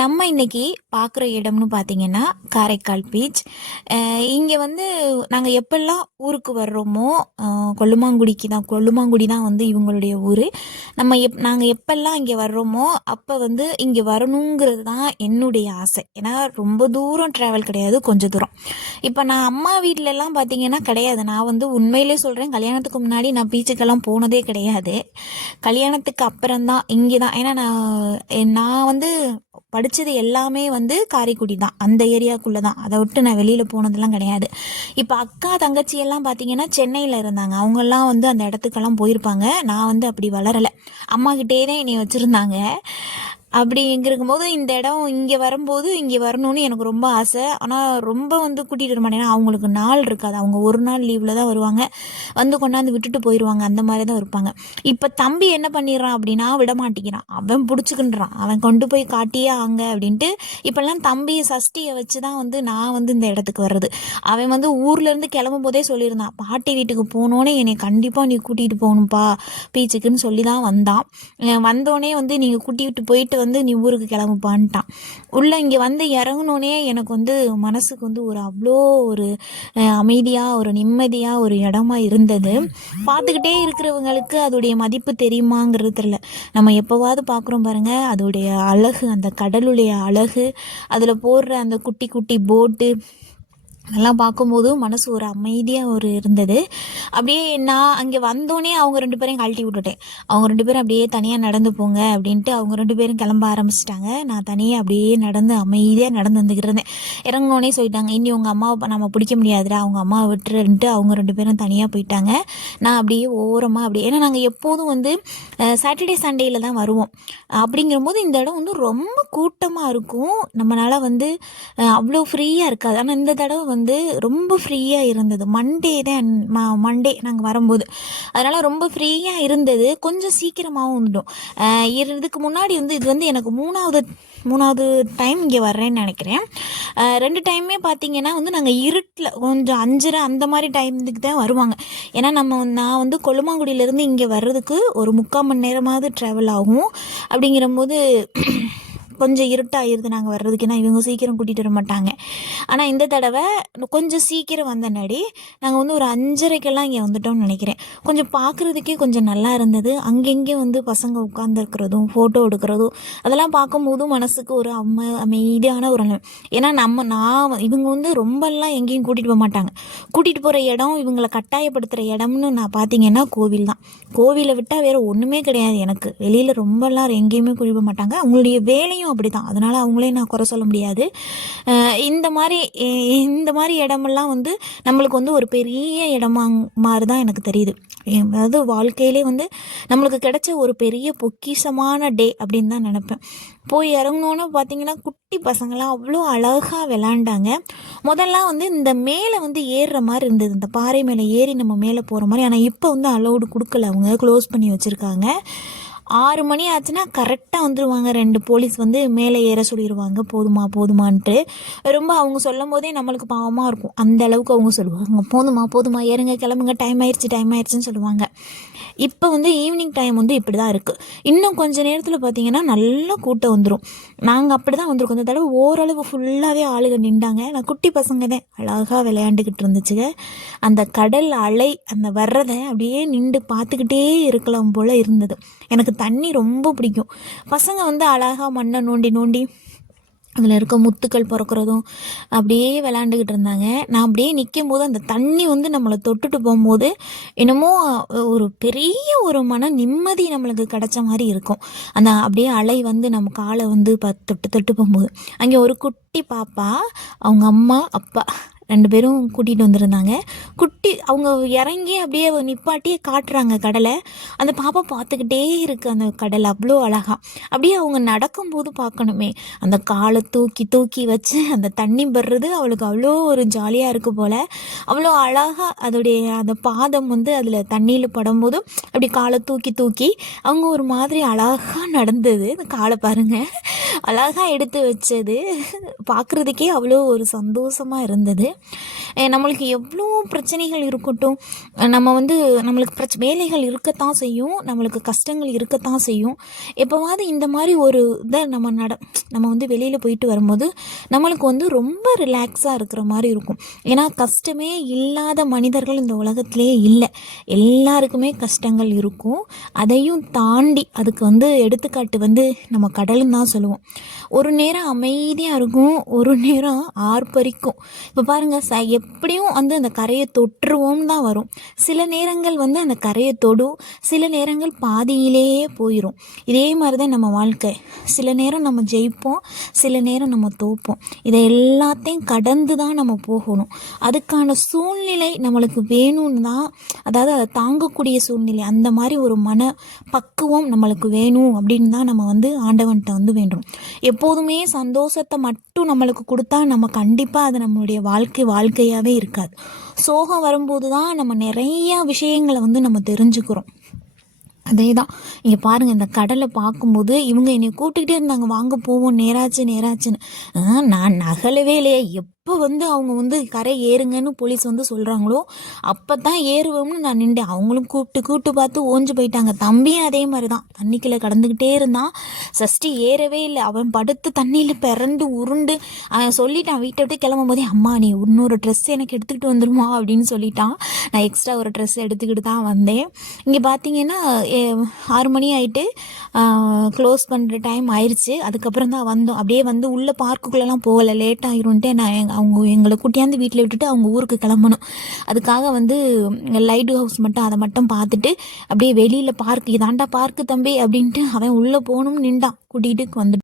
நம்ம இன்னைக்கு பார்க்குற இடம்னு பார்த்தீங்கன்னா, காரைக்கால் பீச். இங்கே வந்து நாங்கள் எப்பெல்லாம் ஊருக்கு வர்றோமோ, அ கொல்லுமாங்குடி தான் வந்து இவங்களுடைய ஊர். நாங்கள் எப்பெல்லாம் இங்கே வர்றோமோ, அப்போ வந்து இங்கே வரணுங்கிறது தான் என்னுடைய ஆசை. ஏன்னா ரொம்ப தூரம் ட்ராவல் கிடையாது, கொஞ்சம் தூரம். இப்போ நான் அம்மா வீட்டிலலாம் பார்த்தீங்கன்னா கிடையாது. நான் வந்து உண்மையிலே சொல்கிறேன், கல்யாணத்துக்கு முன்னாடி நான் பீச்சுக்கெல்லாம் போனதே கிடையாது. கல்யாணத்துக்கு அப்புறம் தான் இங்கே தான். ஏன்னா நான் வந்து படித்தது எல்லாமே வந்து காரைக்குடி தான், அந்த ஏரியாக்குள்ளே தான். அதை விட்டு நான் வெளியில் போனதெல்லாம் கிடையாது. இப்போ அக்கா தங்கச்சி எல்லாம் பார்த்தீங்கன்னா சென்னையில் இருந்தாங்க. அவங்கெல்லாம் வந்து அந்த இடத்துக்கெல்லாம் போயிருப்பாங்க. நான் வந்து அப்படி வளரலை, அம்மாக்கிட்டே தான் என்னை வச்சுருந்தாங்க. அப்படி இருக்கும்போது இந்த இடம் இங்கே வரும்போது இங்கே வரணும்னு எனக்கு ரொம்ப ஆசை. ஆனால் ரொம்ப வந்து கூட்டிகிட்டு வர மாட்டேன். அவங்களுக்கு நாள் இருக்காது. அவங்க ஒரு நாள் லீவில் தான் வருவாங்க, வந்து கொண்டாந்து விட்டுட்டு போயிடுவாங்க. அந்த மாதிரி தான் இருப்பாங்க. இப்போ தம்பி என்ன பண்ணிடுறான் அப்படின்னா, விட மாட்டேங்கிறான். அவன் பிடிச்சிக்கின்றான், அவன் கொண்டு போய் காட்டியே ஆங்க அப்படின்ட்டு. இப்போல்லாம் தம்பி சஷ்டியை வச்சு தான் வந்து நான் வந்து இந்த இடத்துக்கு வர்றது. அவன் வந்து ஊர்லேருந்து கிளம்பும் போதே சொல்லியிருந்தான், பாட்டி வீட்டுக்கு போனோன்னே என்னை கண்டிப்பாக நீ கூட்டிகிட்டு போகணும்ப்பா பீச்சுக்குன்னு சொல்லி தான் வந்தான். வந்தோடனே வந்து நீங்கள் கூட்டிகிட்டு போயிட்டு வந்து நீ ஊருக்கு கிளம்புப்பான்ட்டான். உள்ளே இங்கே வந்து இறங்கினோடனே எனக்கு வந்து மனசுக்கு வந்து ஒரு அவ்வளோ ஒரு அமைதியாக, ஒரு நிம்மதியாக ஒரு இடமா இருந்தது. பார்த்துக்கிட்டே இருக்கிறவங்களுக்கு அதோடைய மதிப்பு தெரியுமாங்கிறது தெரியல. நம்ம எப்போவாவது பார்க்குறோம் பாருங்கள், அதோடைய அழகு, அந்த கடலுடைய அழகு, அதில் போடுற அந்த குட்டி குட்டி போட்டு அதெல்லாம் பார்க்கும்போது மனசு ஒரு அமைதியாக இருந்தது. அப்படியே நான் அங்கே வந்தோடனே அவங்க 2 பேரையும் கழட்டி விட்டுட்டேன். அவங்க 2 பேரும் அப்படியே தனியாக நடந்து போங்க அப்படின்ட்டு அவங்க 2 பேரும் கிளம்ப ஆரம்பிச்சிட்டாங்க. நான் தனியாக அப்படியே நடந்து அமைதியாக நடந்து வந்துக்கிட்டு இருந்தேன். இறங்கினோடனே சொல்லிட்டாங்க, இனி உங்கள் அம்மாவை நம்ம பிடிக்க முடியாதுடா, அவங்க அம்மாவை விட்டுருன்ட்டு அவங்க 2 பேரும் தனியாக போயிட்டாங்க. நான் அப்படியே ஓரமாக அப்படியே, ஏன்னா நாங்கள் எப்போதும் வந்து சாட்டர்டே சண்டேயில் தான் வருவோம். அப்படிங்கிறபோது இந்த இடம் வந்து ரொம்ப கூட்டமாக இருக்கும். நம்மளால் வந்து அவ்வளோ ஃப்ரீயாக இருக்காது. ஆனால் இந்த தடவை வந்து ரொம்ப ஃப்ரீயாக இருந்தது. மண்டே நாங்கள் வரும்போது, அதனால் ரொம்ப ஃப்ரீயாக இருந்தது. கொஞ்சம் சீக்கிரமாகவும் வந்துட்டோம். இதுக்கு முன்னாடி வந்து இது வந்து எனக்கு மூணாவது டைம் இங்கே வர்றேன்னு நினைக்கிறேன். 2 டைமே பார்த்தீங்கன்னா வந்து நாங்கள் இருட்டில் கொஞ்சம் 5:30 அந்த மாதிரி டைமுக்கு தான் வருவாங்க. ஏன்னா நான் வந்து கொல்லுமாங்குடியிலேருந்து இங்கே வர்றதுக்கு ஒரு 3/4 மணி நேரமாவது ட்ராவல் ஆகும். அப்படிங்கிறபோது கொஞ்சம் இருட்டாகிடுது நாங்கள் வர்றதுக்கு. ஏன்னா இவங்க சீக்கிரம் கூட்டிகிட்டு வர மாட்டாங்க. ஆனால் இந்த தடவை கொஞ்சம் சீக்கிரம் வந்தனாடி நாங்கள் வந்து ஒரு 5:30க்கெல்லாம் இங்கே வந்துட்டோம்னு நினைக்கிறேன். கொஞ்சம் பார்க்குறதுக்கே கொஞ்சம் நல்லா இருந்தது. அங்கங்கே வந்து பசங்க உட்காந்துருக்கிறதும் ஃபோட்டோ எடுக்கிறதும் அதெல்லாம் பார்க்கும்போதும் மனசுக்கு ஒரு அமைதியான ஒரு ஏன்னா இவங்க வந்து ரொம்பலாம் எங்கேயும் கூட்டிகிட்டு போக மாட்டாங்க. கூட்டிகிட்டு போகிற இடம், இவங்களை கட்டாயப்படுத்துகிற இடம்னு நான் பார்த்தீங்கன்னா கோவில் தான். கோவிலை விட்டால் வேறு ஒன்றுமே கிடையாது எனக்கு. வெளியில் ரொம்பலாம் எங்கேயுமே கூட்டிகிட்டு போக மாட்டாங்க. அவங்களுடைய வேலையும் அப்படி தான், அதனால் அவங்களே நான் குறை சொல்ல முடியாது. இந்த மாதிரி இடமெல்லாம் வந்து நம்மளுக்கு வந்து ஒரு பெரிய இடமா மாதிரி தான் எனக்கு தெரியுது. அதாவது வாழ்க்கையிலே வந்து நம்மளுக்கு கிடைச்ச ஒரு பெரிய பொக்கிஷமான டே அப்படின்னு தான் நினப்பேன். போய் இறங்கினோன்னு பார்த்தீங்கன்னா குட்டி பசங்களாம் அவ்வளோ அழகாக விளாண்டாங்க. முதல்லாம் வந்து இந்த மேலே வந்து ஏறுற மாதிரி இருந்தது, இந்த பாறை மேலே ஏறி நம்ம மேலே போகிற மாதிரி. ஆனால் இப்போ வந்து அலௌடு கொடுக்கல, அவங்க க்ளோஸ் பண்ணி வச்சுருக்காங்க. 6 மணி ஆச்சுன்னா கரெக்டாக வந்துடுவாங்க. 2 போலீஸ் வந்து மேலே ஏற சொல்லிடுவாங்க, போதுமான்ட்டு. ரொம்ப அவங்க சொல்லும் போதே நம்மளுக்கு பாவமாக இருக்கும். அந்த அளவுக்கு அவங்க சொல்லுவாங்க, போதுமா ஏறுங்க, கிளம்புங்க, டைம் ஆயிடுச்சுன்னு சொல்லுவாங்க. இப்போ வந்து ஈவினிங் டைம் வந்து இப்படி தான் இருக்குது. இன்னும் கொஞ்சம் நேரத்தில் பார்த்தீங்கன்னா நல்லா கூட்டம் வந்துடும். நாங்கள் அப்படி தான் வந்திருக்கோம். இந்த தடவை ஓரளவு ஃபுல்லாகவே ஆளுங்க நின்றாங்க. நான் குட்டி பசங்க தான் அழகாக விளையாண்டுக்கிட்டு இருந்துச்சுங்க. அந்த கடல் அலை அந்த வர்றதை அப்படியே நின்று பார்த்துக்கிட்டே இருக்கலாம் போல் இருந்தது. எனக்கு தண்ணி ரொம்ப பிடிக்கும். பசங்க வந்து அழகாக மண்ணை நோண்டி அதில் இருக்க முத்துக்கள் பிறக்கிறதும் அப்படியே விளாண்டுக்கிட்டு இருந்தாங்க. நான் அப்படியே நிற்கும் போது அந்த தண்ணி வந்து நம்மளை தொட்டுட்டு போகும்போது என்னமோ ஒரு பெரிய ஒரு மன நிம்மதி நம்மளுக்கு கிடைச்ச மாதிரி இருக்கும். அந்த அப்படியே அலை வந்து நம்ம காலை வந்து தொட்டு போகும்போது. அங்கே ஒரு குட்டி பாப்பா, அவங்க அம்மா அப்பா 2 பேரும் கூட்டிகிட்டு வந்திருந்தாங்க. அவங்க இறங்கி அப்படியே நிப்பாட்டியே காட்டுறாங்க கடலை. அந்த பாப்பா பார்த்துக்கிட்டே இருக்குது அந்த கடலை அவ்வளோ அழகாக. அப்படியே அவங்க நடக்கும்போது பார்க்கணுமே, அந்த காலை தூக்கி வச்சு அந்த தண்ணி படுறது அவளுக்கு அவ்வளோ ஒரு ஜாலியாக இருக்குது போல். அவ்வளோ அழகாக அந்த பாதம் வந்து அதில் தண்ணியில் படும்போது அப்படி காலை தூக்கி அவங்க ஒரு மாதிரி அழகாக நடந்தது. அந்த காலை பாருங்கள், அழகாக எடுத்து வச்சது பார்க்குறதுக்கே அவ்வளோ ஒரு சந்தோஷமாக இருந்தது. நம்மளுக்கு எவ்வளோ பிரச்சனைகள் இருக்கட்டும், நம்ம வந்து நம்மளுக்கு வேலைகள் இருக்கத்தான் செய்யும், நம்மளுக்கு கஷ்டங்கள் இருக்கத்தான் செய்யும். எப்போவாவது இந்த மாதிரி ஒரு இதை நம்ம வந்து வெளியில் போயிட்டு வரும்போது நம்மளுக்கு வந்து ரொம்ப ரிலாக்ஸாக இருக்கிற மாதிரி இருக்கும். ஏன்னா கஷ்டமே இல்லாத மனிதர்கள் இந்த உலகத்திலே இல்லை. எல்லாருக்குமே கஷ்டங்கள் இருக்கும். அதையும் தாண்டி அதுக்கு வந்து எடுத்துக்காட்டு வந்து நம்ம கடலும் தான் சொல்லுவோம். ஒரு நேரம் அமைதியாக இருக்கும், ஒரு நேரம் ஆர்ப்பரிக்கும். இப்போ பாருங்கள், எப்படியும் வந்து அந்த கரையை தொற்றுவோம் தான் வரும். சில நேரங்கள் வந்து அந்த கரையை தொடும், சில நேரங்கள் பாதியிலேயே போயிடும். இதே மாதிரி தான் நம்ம வாழ்க்கை. சில நேரம் நம்ம ஜெயிப்போம், சில நேரம் நம்ம தோப்போம். இதை எல்லாத்தையும் கடந்து தான் நம்ம போகணும். அதுக்கான சூழ்நிலை நம்மளுக்கு வேணும்னு தான், அதாவது அதை தாங்கக்கூடிய சூழ்நிலை, அந்த மாதிரி ஒரு மன பக்குவம் நம்மளுக்கு வேணும் அப்படின்னு தான் நம்ம வந்து ஆண்டவன்கிட்ட வந்து வேண்டும். எப்போதுமே சந்தோஷத்தை மட்டும் நம்மளுக்கு கொடுத்தா நம்ம கண்டிப்பாக அது நம்மளுடைய வாழ்க்கையாகவே இருக்காது. சோகம் வரும்போது தான் நம்ம நிறையா விஷயங்களை வந்து நம்ம தெரிஞ்சுக்கிறோம். அதே தான் இங்கே பாருங்கள், இந்த கடலை பார்க்கும்போது இவங்க என்னை கூப்பிட்டுக்கிட்டே இருந்தாங்க, வாங்க போவோம், நேராச்சுன்னு. நான் நகலவே இல்லையா. எப்போ வந்து அவங்க வந்து கரை ஏறுங்கன்னு போலீஸ் வந்து சொல்கிறாங்களோ அப்போ தான் ஏறுவோம்னு நான் நின்றேன். அவங்களும் கூப்பிட்டு பார்த்து ஓஞ்சு போயிட்டாங்க. தம்பியும் அதே மாதிரி தான் தண்ணிக்குள்ளே கடந்துக்கிட்டே இருந்தான். சஷ்டி ஏறவே இல்லை. அவன் படுத்து தண்ணியில் பிறண்டு உருண்டு அவன் சொல்லிட்டான், வீட்டை விட்டு கிளம்பும் போதே, அம்மா நீ இன்னொரு ட்ரெஸ் எனக்கு எடுத்துக்கிட்டு வந்துடுமா அப்படின்னு சொல்லிட்டான். நான் எக்ஸ்ட்ரா ஒரு ட்ரெஸ் எடுத்துக்கிட்டு தான் வந்தேன். இங்கே பார்த்தீங்கன்னா 6 மணி ஆகிட்டு க்ளோஸ் பண்ணுற டைம் ஆயிடுச்சு. அதுக்கப்புறம் தான் வந்தோம். அப்படியே வந்து உள்ளே பார்க்குக்குள்ளெல்லாம் போகலை, லேட் ஆகிரும்ன்ட்டு எங்களை கூட்டியாந்து வீட்டில் விட்டுட்டு அவங்க ஊருக்கு கிளம்பணும். அதுக்காக வந்து லைட் ஹவுஸ் மட்டும் அதை மட்டும் பார்த்துட்டு அப்படியே வெளியில் பார்க்கு, இதாண்டா பார்க்கு தம்பி அப்படின்ட்டு அவன் உள்ளே போகணும்னு நின்றான். கூட்டிகிட்டு வந்துட்டு